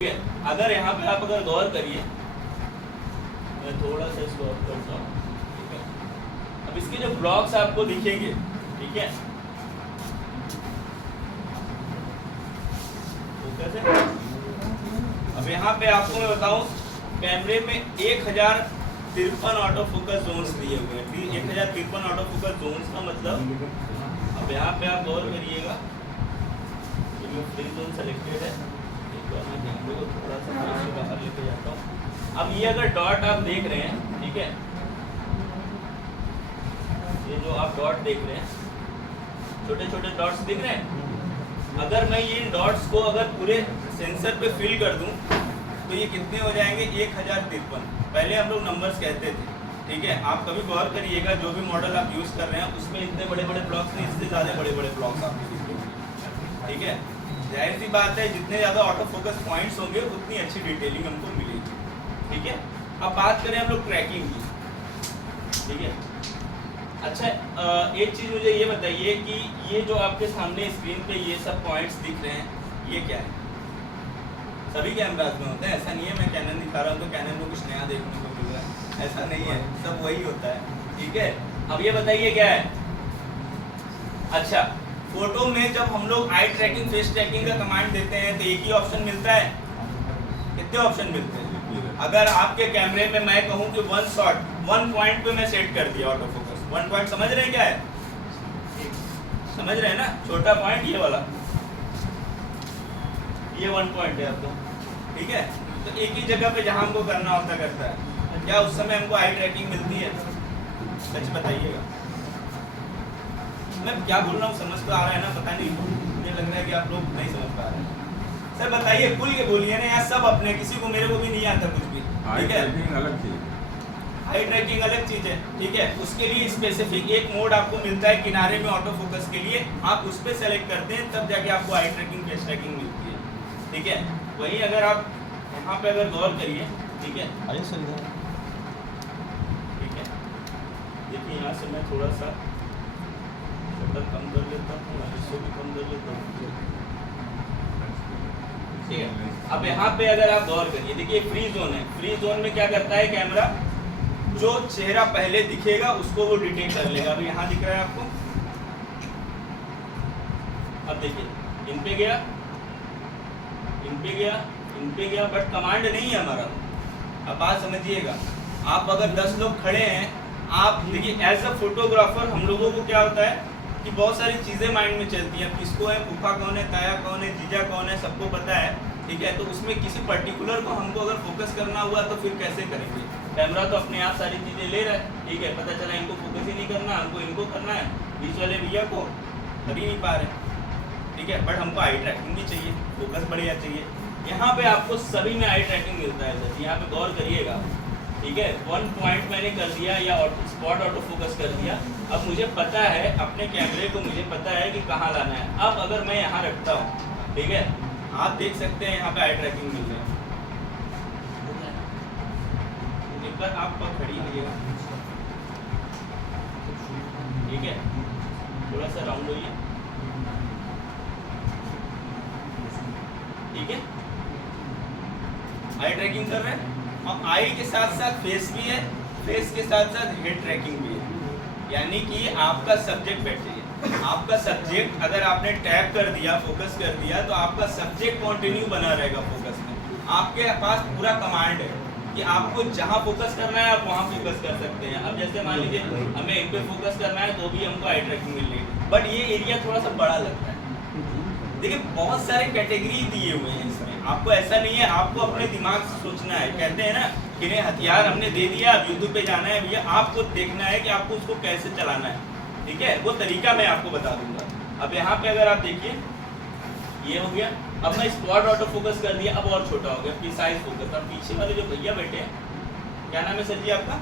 अगर यहाँ पे आप अगर गौर करिए, मैं थोड़ा सा इसको ऑफ करता हूँ, ठीक है। अब इसके जो ब्लॉक्स आपको दिखेंगे, ठीक है, तो कैसे, अब यहाँ पे आपको मैं बताऊँ, कैमरे में 1053 ऑटो फोकस जोन्स दिए हुए हैं। 1053 ऑटो फोकस जोन्स का मतलब, अब यहाँ पे आप गौर करिएगा, फ्री जोन सेलेक्टेड है, मैं कैमरे को थोड़ा सा बाहर लेके जाता हूँ। अब ये अगर डॉट आप देख रहे हैं, ठीक है, ये जो आप डॉट देख रहे हैं, छोटे छोटे डॉट्स दिख रहे हैं, अगर मैं ये डॉट्स को अगर पूरे सेंसर पे फिल कर दूं तो ये कितने हो जाएंगे? 1053। पहले हम लोग नंबर्स कहते थे, ठीक है। आप कभी गौर करिएगा, जो भी मॉडल आप यूज़ कर रहे हैं उसमें इतने बड़े बड़े ब्लॉक्स नहीं, इससे ज़्यादा बड़े बड़े ब्लॉक्स आपको दिखेंगे, ठीक है। जाहिर सी बात है, जितने ज़्यादा ऑटो फोकस पॉइंट्स होंगे उतनी अच्छी डिटेलिंग हमको मिलेगी, ठीक है। अब बात करें हम लोग ट्रैकिंग की, ठीक है। अच्छा, एक चीज़ मुझे ये बताइए कि ये जो आपके सामने स्क्रीन पे ये सब पॉइंट्स दिख रहे हैं, ये क्या है? सभी कैमराज में होता है, ऐसा नहीं है मैं कैनन दिखा रहा हूँ तो कैनन में कुछ नया देखने को मिल रहा है, ऐसा नहीं है, सब वही होता है, ठीक है। अब ये बताइए क्या है? अच्छा, फोटो में जब हम लोग आई ट्रैकिंग, फेस ट्रैकिंग का कमांड देते हैं तो एक ही ऑप्शन मिलता है? कितने ऑप्शन मिलते हैं? अगर आपके कैमरे में मैं कहूं कि वन शॉट, वन पॉइंट पे मैं सेट कर दिया ऑटो फोकस, वन पॉइंट समझ रहे हैं क्या है? समझ रहे हैं ना, छोटा पॉइंट ये वाला, ये वन पॉइंट है आपको, ठीक है। तो एक ही जगह पे जहां हमको करना होता करता है, क्या उस समय हमको आई ट्रैकिंग मिलती है? सच बताइएगा, मैं क्या बोल रहा हूँ समझ तो आ रहा है ना? पता नहीं, मुझे लग रहा है कि आप लोग नहीं समझ पा रहे हैं। सर बताइए, खुल के बोलिए ना यार, सब अपने, किसी को, मेरे को भी नहीं आता कुछ भी, ठीक है। अलग चीज, आई ट्रैकिंग अलग चीज है, ठीक है। उसके लिए स्पेसिफिक एक मोड आपको मिलता है किनारे में ऑटो फोकस के लिए, आप उस पर सेलेक्ट करते हैं तब जाके आपको आई ट्रैकिंग, फेस ट्रैकिंग मिलती है, ठीक है। वही अगर आप यहाँ पे अगर गौर करिए, ठीक है, ठीक है, देखिए यहाँ से मैं थोड़ा सा कम कर लेता हूँ, इसको भी कम कर लेता हूँ, ठीक है। अब यहाँ पे अगर आप गौर करिए, देखिए फ्री जोन है, फ्री जोन में क्या करता है कैमरा, जो चेहरा पहले दिखेगा उसको वो डिटेक्ट कर लेगा। अभी यहाँ दिख रहा है आपको, अब देखिए इन पे गया, इन पे गया, इन पे गया, बट कमांड नहीं है हमारा। अब बात समझिएगा, आप अगर 10 लोग खड़े हैं, आप देखिए एज अ फोटोग्राफर हम लोगों को क्या होता है कि बहुत सारी चीज़ें माइंड में चलती हैं, किसको है, फूफा कौन है, ताया कौन है, जीजा कौन है, सबको पता है, ठीक है। तो उसमें किसी पर्टिकुलर को हमको अगर फोकस करना हुआ तो फिर कैसे करेंगे? कैमरा तो अपने आप सारी चीज़ें ले रहा है, ठीक है, पता चला इनको फोकस ही नहीं करना, हमको इनको करना है, बीच वाले भैया को कर ही नहीं पा रहे, ठीक है। बट हमको आई ट्रैकिंग भी चाहिए, फोकस बढ़िया चाहिए। यहाँ पे आपको सभी में आई ट्रैकिंग मिलता है सर, यहाँ पे गौर करिएगा, ठीक है। वन पॉइंट मैंने कर दिया या स्पॉट ऑटो फोकस कर दिया, अब मुझे पता है अपने कैमरे को, मुझे पता है कि कहाँ लाना है। अब अगर मैं यहाँ रखता हूँ, ठीक है, आप देख सकते हैं यहाँ पे आई ट्रैकिंग मिल रहा है। एक बार आप खड़ी रहिएगा, ठीक है, थोड़ा सा राउंड होइए, ठीक है। आई ट्रैकिंग कर रहे हैं, और आई के साथ साथ फेस भी है, फेस के साथ साथ हेड ट्रैकिंग भी है। यानी कि आपका सब्जेक्ट बैठिए, आपका सब्जेक्ट अगर आपने टैप कर दिया, फोकस कर दिया, तो आपका सब्जेक्ट कंटिन्यू बना रहेगा फोकस में। आपके पास पूरा कमांड है कि आपको जहां फोकस करना है आप वहां फोकस कर सकते हैं। अब जैसे मान लीजिए हमें इन पे फोकस करना है तो भी हमको आई ट्रैकिंग मिल रही है, बट ये एरिया थोड़ा सा बड़ा लगता है। देखिए बहुत सारे कैटेगरी दिए हुए हैं इसमें, आपको ऐसा नहीं है, आपको अपने दिमाग से सोचना है। कहते हैं ना कि नहीं, हथियार हमने दे दिया, अब युद्ध पे जाना है भैया, आपको देखना है कि आपको उसको कैसे चलाना है, ठीक है। वो तरीका मैं आपको बता दूंगा। अब यहाँ पे अगर आप देखिए, ये हो गया। अब मैं स्पॉट ऑटो फोकस कर दिया, अब और छोटा हो गया, प्रिसाइज फोकस। अब पीछे वाले जो भैया बैठे हैं, क्या नाम है सर जी आपका?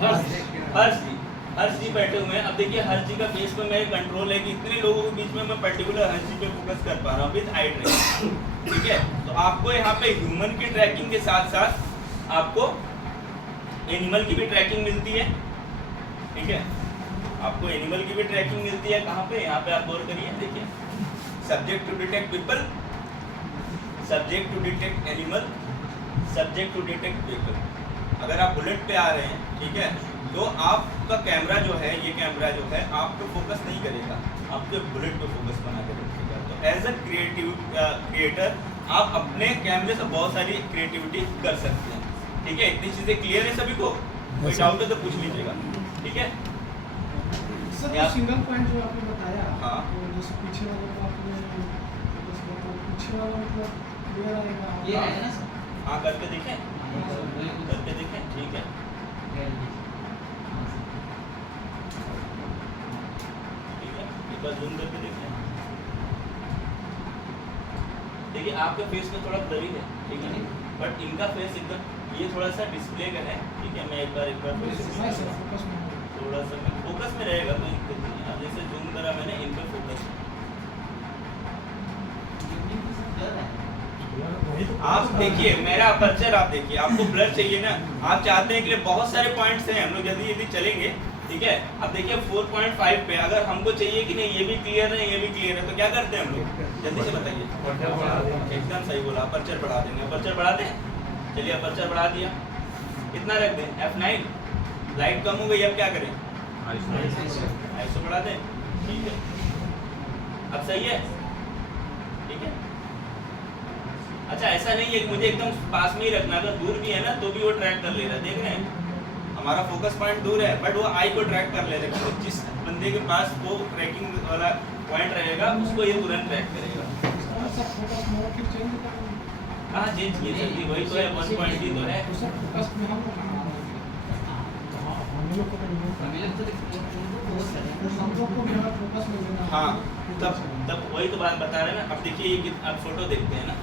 हर्ष जी, हर्ष जी बैठे हुए हैं। अब देखिए हर्ष जी का फेस पे मेरे कंट्रोल है कि इतने लोगों के बीच में मैं पर्टिकुलर हर्ष जी पे फोकस कर पा रहा हूँ विद आई ट्रैकिंग, ठीक है। तो आपको यहाँ पे ह्यूमन की ट्रैकिंग के साथ साथ आपको एनिमल की भी ट्रैकिंग मिलती है, ठीक है। आपको एनिमल की भी ट्रैकिंग मिलती है, कहाँ पे? यहाँ पे आप गौर करिए, देखिए subject to detect people, subject to detect animal, subject to detect vehicle. अगर आप बुलेट पे आ रहे हैं, ठीक है, तो आपका कैमरा जो है, ये कैमरा जो है आप पे फोकस नहीं करेगा, आपके बुलेट पे फोकस बना के रखेगा। तो एज अ क्रिएटर आप अपने कैमरे से बहुत सारी क्रिएटिविटी कर सकते हैं। ठीक है, इतनी चीज़ें क्लियर है सभी को? कोई डाउट है तो पूछ लीजिएगा। ठीक है सर, वो सिंगल पॉइंट जो आपने बताया, हाँ, तो जैसे पीछे वाले को आपने पीछे वाला मतलब क्लियर आएगा, ये है ना सर? हाँ करके देखें, करके देखें। ठीक है, ठीक है, एक बार जूम करके देखें। देखिए आपके फेस में थोड़ा ब्लरी है, ठीक है, बट इनका फेस एकदम ये थोड़ा सा डिस्प्ले का है। ठीक है, मैं एक बार थोड़ा सा फोकस में रहेगा, कोई दिक्कत नहीं है। अब जैसे जूम करा मैंने, इन पे फोकस। आप देखिए मेरा अपर्चर, आप देखिए, आपको ब्लर चाहिए ना, आप चाहते हैं कि बहुत सारे पॉइंट्स हैं, हम लोग जल्दी जल्दी चलेंगे। ठीक है, अब देखिए 4.5 पे अगर हमको चाहिए कि नहीं ये भी क्लियर है, ये भी क्लियर है, तो क्या करते हैं हम लोग? जल्दी से बताइए। एकदम सही बोला, अपर्चर बढ़ा देंगे। अपर्चर बढ़ा दें, चलिए अपर्चर बढ़ा दिया। कितना रख दें? F9। लाइट कम हो गई, अब क्या करें? ISO बढ़ा दें। ठीक है, अब सही है? ठीक है, अच्छा ऐसा नहीं है कि मुझे एकदम पास में ही रखना, अगर दूर भी है ना तो भी वो ट्रैक कर ले रहा है। देख रहे हैं, हमारा फोकस पॉइंट दूर है बट वो आई को ट्रैक कर ले रहा है। जिस बंदे के पास वो ट्रैकिंग वाला पॉइंट रहेगा उसको ये तुरंत ट्रैक करेगा। हाँ चेंज किए जल्दी, वही तो है 1.3 तो है। हाँ तब वही तो बात बता रहे हैं ना। अब देखिए ये आप फोटो देखते हैं ना,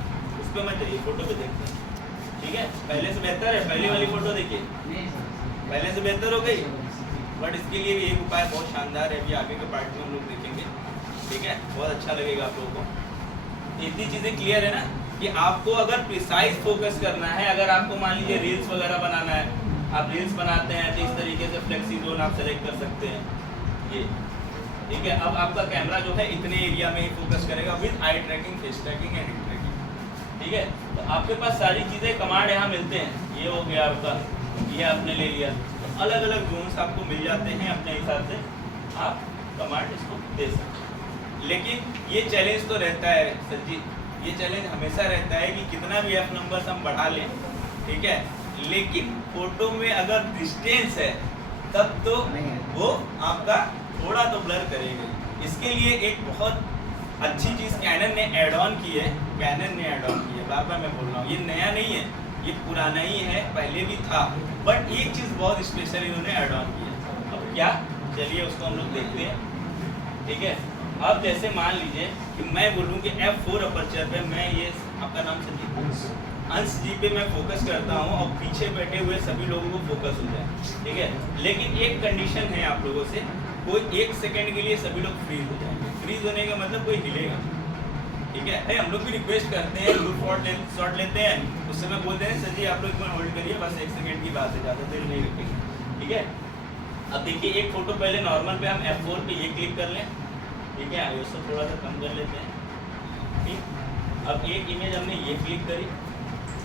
उस पर मत जाइए, फोटो पे देखते हैं। ठीक है, पहले से बेहतर है, पहले वाली फोटो देखिए, पहले से बेहतर हो गई। बट इसके लिए भी एक उपाय बहुत शानदार है, अभी आगे के पार्ट में हम लोग देखेंगे। ठीक है, बहुत अच्छा लगेगा आप लोगों को। इतनी चीज़ें क्लियर है ना कि आपको अगर प्रिसाइज फोकस करना है, अगर आपको मान लीजिए रील्स वगैरह बनाना है, आप रील्स बनाते हैं तो इस तरीके से फ्लेक्सी जोन आप सेलेक्ट कर सकते हैं ये। ठीक है, अब आपका कैमरा जो है इतने एरिया में ही फोकस करेगा with eye tracking, face tracking and hand tracking. ठीक है, तो आपके पास सारी चीज़ें कमांड यहाँ मिलते हैं। ये हो गया आपका, ये आपने ले लिया, तो अलग अलग जोन्स आपको मिल जाते हैं, अपने हिसाब से आप कमांड इसको दे सकते हैं। लेकिन ये चैलेंज तो रहता है सर जी, ये चैलेंज हमेशा रहता है कि कितना भी F नंबर्स हम बढ़ा लें, ठीक है, लेकिन फोटो में अगर डिस्टेंस है तब तो वो आपका थोड़ा तो ब्लर करेगा। इसके लिए एक बहुत अच्छी चीज़ कैनन ने ऐड ऑन की है, कैनन ने ऐड ऑन की है, बार बार मैं बोल रहा हूँ, ये नया नहीं है, ये पुराना ही है, पहले भी था, बट एक चीज़ बहुत स्पेशल इन्होंने ऐड ऑन की है। अब क्या, चलिए उसको हम लोग देखते हैं। ठीक है, अब जैसे मान लीजिए कि मैं बोलूँ कि F4 अपर्चर पे मैं ये, आपका नाम संजीव, अंश जी पे मैं फोकस करता हूँ और पीछे बैठे हुए सभी लोगों को फोकस हो जाए। ठीक है, लेकिन एक कंडीशन है आप लोगों से, कोई 1 सेकंड के लिए सभी लोग फ्रीज हो जाएंगे। फ्रीज होने का मतलब कोई हिलेगा। ठीक है, हम लोग भी रिक्वेस्ट करते हैं, ग्रुप शॉट लेते हैं, उस समय बोलते हैं सर जी आप लोग एक होल्ड करिए, बस 1 सेकंड की बात है, ज़्यादा देर नहीं रखेंगे। ठीक है, अब देखिए एक फ़ोटो पहले नॉर्मल पे हम F4 पे ये क्लिक कर लें। ठीक है, ISO थोड़ा सा कम कर लेते हैं। ठीक, अब एक इमेज हमने ये क्लिक करी,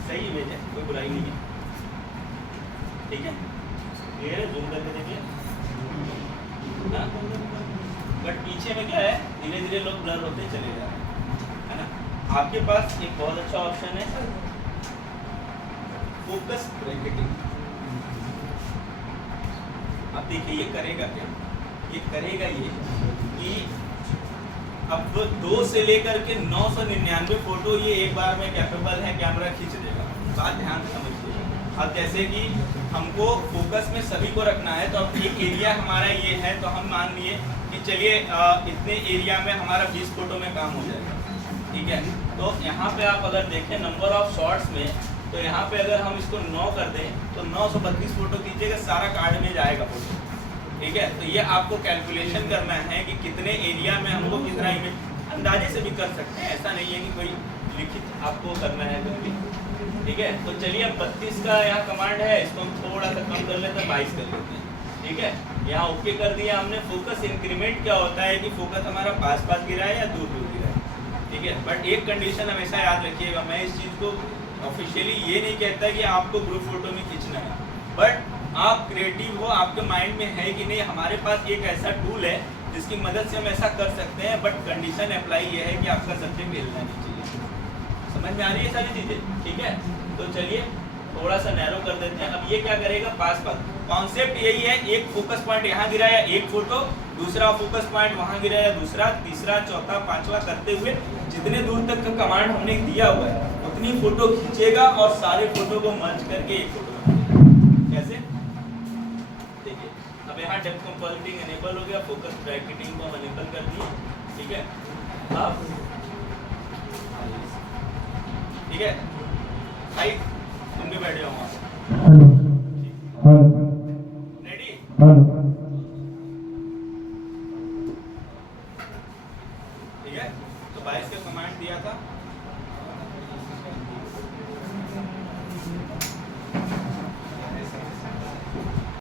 सही इमेज है, कोई बुराई नहीं है। ठीक है, क्लियर है, जूम करके देखिए। हाँ, बट पीछे में क्या है, धीरे धीरे लोग ब्लर होते चले जा रहे हैं, है ना। आपके पास एक बहुत अच्छा ऑप्शन है फोकस ब्रैकेटिंग। अब देखिए ये करेगा क्या, ये करेगा ये कि अब 2 से लेकर के 999 फोटो ये एक बार में कैपेबल है, कैमरा खींच देगा। बात ध्यान से समझिए। अब जैसे कि हमको फोकस में सभी को रखना है, तो अब एक एरिया हमारा ये है, तो हम मान लिए कि चलिए इतने एरिया में हमारा 20 फोटो में काम हो जाएगा। ठीक है, तो यहाँ पे आप अगर देखें नंबर ऑफ शॉट्स में, तो यहाँ पे अगर हम इसको 9 कर दें तो 932 फोटो कीजिएगा, सारा कार्ड में जाएगा फोटो। ठीक है, तो ये आपको कैलकुलेशन करना है कि कितने एरिया में हमको कितना इमेज, अंदाजे से भी कर सकते हैं, ऐसा नहीं है कि कोई लिखित आपको करना है कुछ भी। ठीक है, तो चलिए अब 32 का यहाँ कमांड है, इसको हम थोड़ा सा कम कर लेते हैं, 22 कर लेते हैं। ठीक है, यहाँ ओके कर दिया हमने। फोकस इंक्रीमेंट क्या होता है कि फोकस हमारा पास पास गिरा है या दूर दूर गिरा है। ठीक है। बट एक कंडीशन हमेशा याद रखिएगा, मैं इस चीज़ को ऑफिशियली ये नहीं कहता कि आपको ग्रुप फोटो में खींचना है, बट आप क्रिएटिव हो, आपके माइंड में है कि नहीं हमारे पास एक ऐसा टूल है जिसकी मदद से हम ऐसा कर सकते हैं, बट कंडीशन अप्लाई ये है कि आपका सब्जेक्ट हिलना नहीं चाहिए। समझ में आ रही है सारी चीज़ें, ठीक है। तो चलिए थोड़ा सा नैरो कर देते हैं। अब ये क्या करेगा, पास पास कॉन्सेप्ट यही है, एक फोकस पॉइंट यहाँ गिराया एक फोटो, दूसरा फोकस पॉइंट वहाँ गिराया दूसरा, तीसरा चौथा पांचवा करते हुए जितने दूर तक का कमांड हमने दिया हुआ है उतनी फोटो खींचेगा और सारे फोटो को मर्ज करके एक फोटो बनाएगा। कैसे देखिए, अब यहाँ डेप्थ कंपोजिटिंग एनेबल हो गया, फोकस ब्रैकेटिंग को एनेबल कर दिए, ठीक है। अब ठीक है भाई, तुम भी बैठे हो वहाँ।